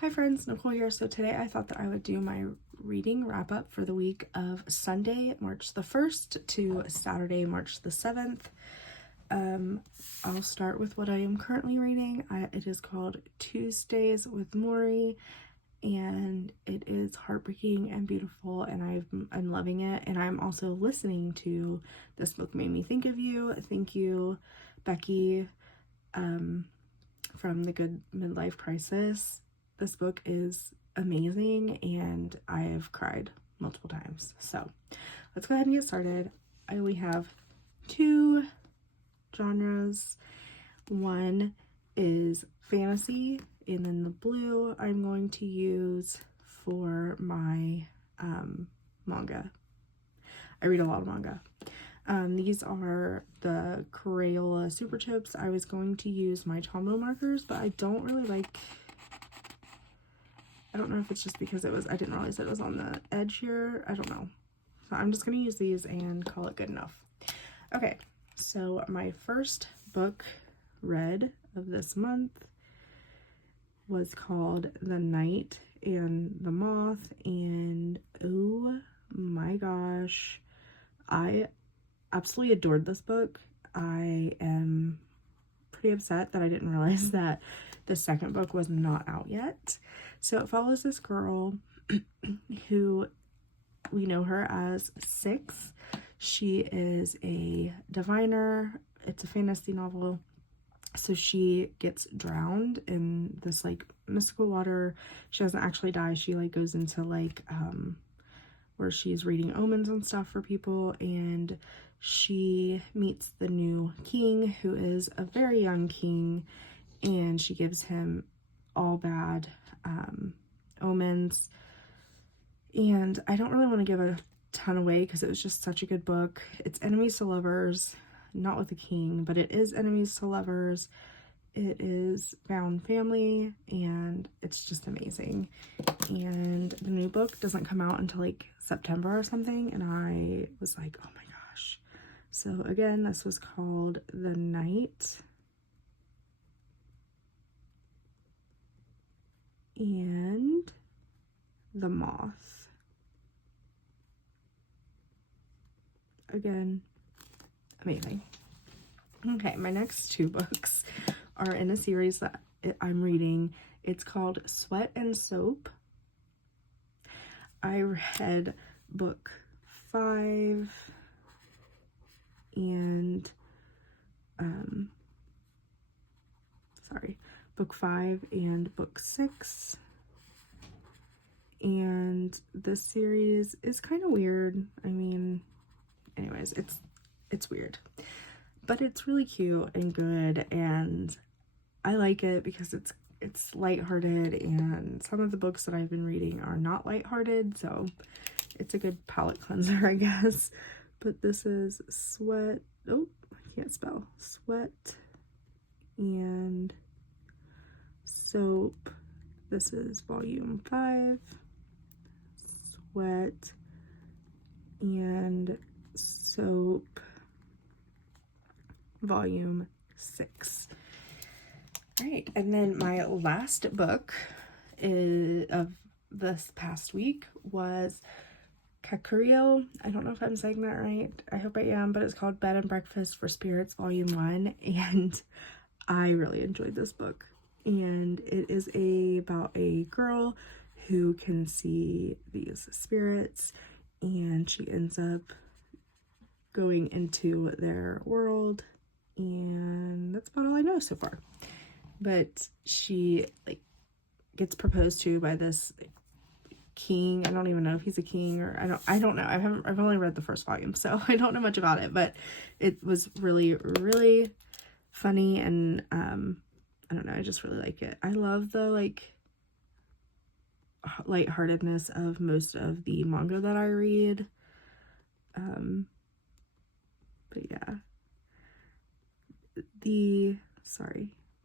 Hi friends, Nicole here. So today I thought that I would do my reading wrap up for the week of Sunday, March the 1st to Saturday, March the 7th. I'll start with what I am currently reading. It is called Tuesdays with Maury, and it is heartbreaking and beautiful, and I'm loving it. And I'm also listening to This Book Made Me Think of You. Thank you, Becky, from The Good Midlife Crisis. This book is amazing and I have cried multiple times. So let's go ahead and get started. I only have two genres. One is fantasy, and then the blue I'm going to use for my manga. I read a lot of manga. These are the Crayola Super Chips. I was going to use my Tombow markers, but I don't really like... I don't know if it's just because I didn't realize it was on the edge here. I don't know. So I'm just going to use these and call it good enough. Okay, so my first book read of this month was called The Night and the Moth, and oh my gosh, I absolutely adored this book. I am pretty upset that I didn't realize that the second book was not out yet. So it follows this girl who we know her as Six. She is a diviner. It's a fantasy novel. So she gets drowned in this like mystical water. She doesn't actually die. She like goes into like where she's reading omens and stuff for people, and she meets the new king, who is a very young king, and she gives him all bad omens. And I don't really want to give a ton away because it was just such a good book. It's enemies to lovers, not with the king, but it is enemies to lovers. It is found family, and it's just amazing. And the new book doesn't come out until like September or something, and I was like, oh my gosh. So again, this was called The Night and the Moth. Again, amazing. Okay, my next two books are in a series that I'm reading. It's called Sweat and Soap. I read book 5 and book 5 and book 6, and this series is kind of weird. I mean, anyways, it's weird, but it's really cute and good, and I like it because it's lighthearted, and some of the books that I've been reading are not lighthearted, so it's a good palate cleanser, I guess. But this is Sweat, oh, I can't spell, Sweat and Soap. This is volume 5, Sweat and Soap, volume 6. All right, and then my last book of this past week was Kakurio. I don't know if I'm saying that right. I hope I am, but it's called Bed and Breakfast for Spirits, volume 1, and I really enjoyed this book. And it is about a girl who can see these spirits, and she ends up going into their world, and that's about all I know so far. But she like gets proposed to by this king. I don't even know if he's a king, or I don't know. I've only read the first volume, so I don't know much about it, but it was really, really funny, and I don't know, I just really like it. I love the like lightheartedness of most of the manga that I read. But yeah,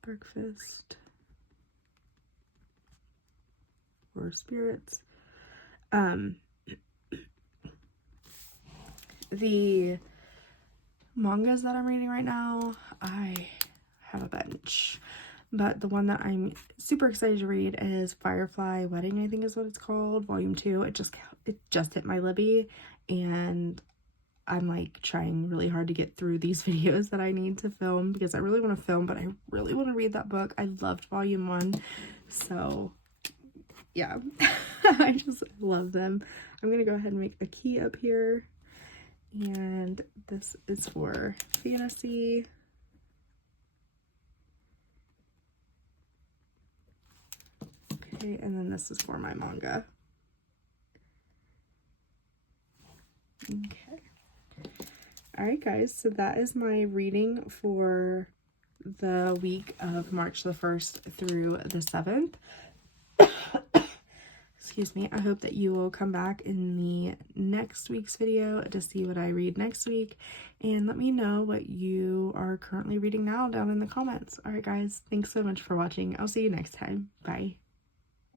Breakfast or Spirits. The mangas that I'm reading right now, I have a bunch. But the one that I'm super excited to read is Firefly Wedding, I think is what it's called, volume 2. It just hit my Libby, and I'm like trying really hard to get through these videos that I need to film because I really want to film, but I really want to read that book. I loved volume 1, so yeah. I just love them. I'm gonna go ahead and make a key up here, and this is for fantasy. Okay, and then this is for my manga. Okay. Alright guys, so that is my reading for the week of March the 1st through the 7th. Excuse me. I hope that you will come back in the next week's video to see what I read next week, and let me know what you are currently reading now down in the comments. Alright guys, thanks so much for watching. I'll see you next time. Bye.